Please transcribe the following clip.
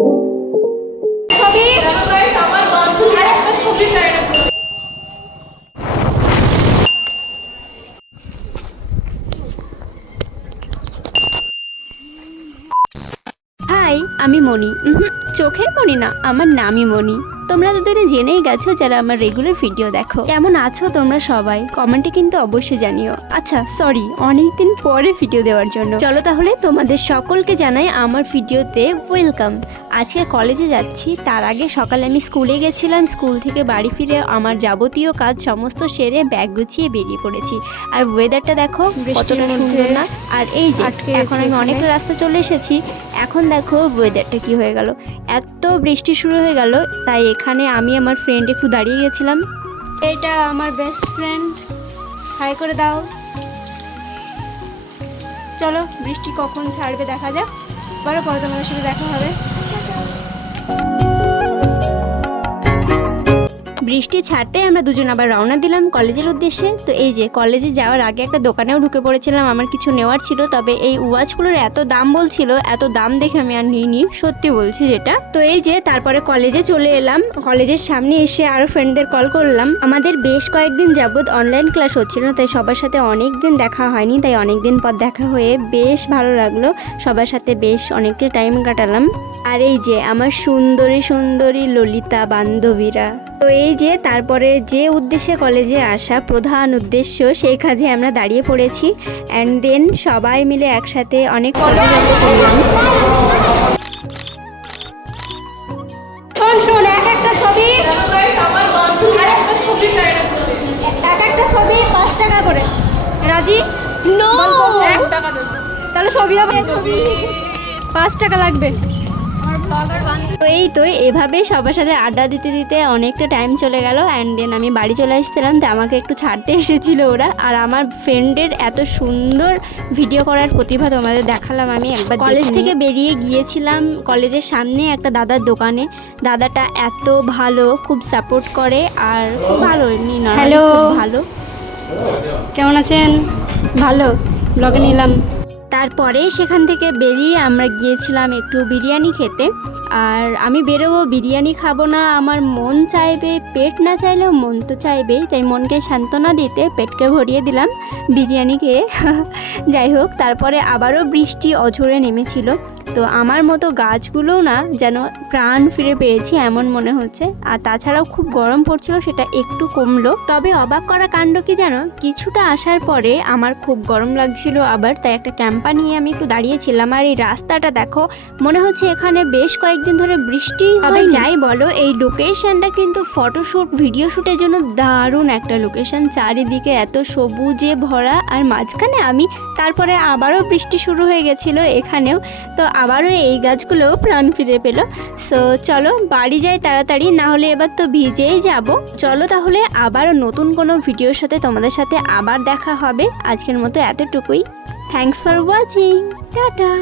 High, আমি মনি চোখের মনি না, আমার নামই মনি তোমরা তো দুজনে জেনেই গেছো যারা আমার রেগুলার ভিডিও দেখো। কেমন আছো তোমরা সবাই? কমেন্টে কিন্তু অবশ্যই জানিও। আচ্ছা সরি অনেকদিন পরে ভিডিও দেওয়ার জন্য। চলো তাহলে তোমাদের সকলকে জানাই আমার ভিডিওতে ওয়েলকাম আজকে কলেজে যাচ্ছি তার আগে সকালে আমি স্কুলে গেছিলাম স্কুল থেকে বাড়ি ফিরে আমার যাবতীয় কাজ সমস্ত সেরে ব্যাগ গুছিয়ে বেরিয়ে পড়েছি। আর ওয়েদারটা দেখো কতটা সুন্দর না? আর এই যে এখন আমি। অনেকটা রাস্তা চলে এসেছি এখন দেখো ওয়েদারটা কি হয়ে গেল। এত বৃষ্টি শুরু হয়ে গেল তাই এখানে আমি আমার ফ্রেন্ড একটু দাঁড়িয়ে গেছিলাম। এটা আমার বেস্ট ফ্রেন্ড হাই করে দাও। চলো বৃষ্টি কখন ছাড়বে দেখা যাক। বলো পরে তোমাদের সাথে দেখা হবে। you বৃষ্টি ছাড়তে আমরা দুজন আবার রওনা দিলাম কলেজের উদ্দেশ্যে। তো এই যে কলেজে যাওয়ার আগে একটা দোকানেও ঢুকে পড়েছিলাম, আমার কিছু নেওয়ার ছিল। তবে এই ওয়াচগুলোর এত দাম বলছিল, এত দাম দেখে আমি আর নিইনি, সত্যি বলছি যেটা। তো এই যে তারপরে কলেজে চলে এলাম। কলেজের সামনে এসে আরও ফ্রেন্ডদের কল করলাম। আমাদের বেশ কয়েকদিন যাবৎ অনলাইন ক্লাস হচ্ছিল তাই সবার সাথে অনেক দিন দেখা হয়নি, তাই অনেক দিন পর দেখা হয়ে বেশ ভালো লাগল। সবার সাথে বেশ অনেকটা টাইম কাটালাম। আর এই যে আমার সুন্দরী সুন্দরী ললিতা বান্ধবীরা। তো এই যে তারপরে যে উদ্দেশ্যে কলেজে আসা প্রধান উদ্দেশ্য সেই কাজে আমরা দাঁড়িয়ে পড়েছি। অ্যান্ড দেন সবাই মিলে একসাথে অনেক রাজি? নো তাহলে ছবি হবে। ছবি পাঁচ টাকা লাগবে। তো এই তো এভাবে সবার সাথে আড্ডা দিতে দিতে অনেকটা টাইম চলে গেল অ্যান্ড দেন আমি বাড়ি চলে আসছিলাম তো আমাকে একটু ছাড়তে এসেছিল ওরা আর আমার ফ্রেন্ডের এত সুন্দর ভিডিও করার প্রতিভা তোমাদের দেখালাম আমি একবার কলেজ থেকে বেরিয়ে গিয়েছিলাম কলেজের সামনে একটা দাদার দোকানে দাদাটা এত ভালো খুব সাপোর্ট করে আর খুব ভালো এমনি Hello. ভালো। কেমন আছেন? ভালো ব্লগে নিলাম। তারপরে সেখান থেকে বেরিয়ে আমরা গিয়েছিলাম একটু বিরিয়ানি খেতে। আর আমি বেরোবো, বিরিয়ানি খাব না, আমার মন চাইবে, পেট না চাইলেও মন তো চাইবেই, তাই মনকে সান্ত্বনা দিতে পেটকে ভরিয়ে দিলাম বিরিয়ানি খেয়ে। যাই হোক, তারপরে আবারও বৃষ্টি অঝরে নেমেছিল। তো আমার মতো গাছগুলোও না যেন প্রাণ ফিরে পেয়েছি এমন মনে হচ্ছে। আর তাছাড়াও খুব গরম পড়ছিল, সেটা একটু কমলো। তবে অবাক করা কাণ্ড কি জানো? কিছুটা আসার পরে আমার খুব গরম লাগছিল আবার, তাই একটা ক্যাম্পা নিয়ে আমি একটু দাঁড়িয়েছিলাম আর এই রাস্তাটা দেখো, মনে হচ্ছে এখানে বেশ কয়েকদিন ধরে বৃষ্টি তবে যাই বলো এই লোকেশনটা কিন্তু ফটোশ্যুট ভিডিও শ্যুটের জন্য দারুণ একটা লোকেশন চারিদিকে এত সবুজে ভরা আর মাঝখানে আমি তারপরে আবারও বৃষ্টি শুরু হয়ে গেছিল এখানেও। তো আবারও এই গাছগুলোও প্রাণ ফিরে পেল। সো চলো বাড়ি যাই তাড়াতাড়ি না হলে এবার তো ভিজেই যাব। চলো তাহলে আবারও নতুন কোনো ভিডিওর সাথে তোমাদের সাথে আবার দেখা হবে। আজকের মতো এতটুকুই। Thanks for watching tata.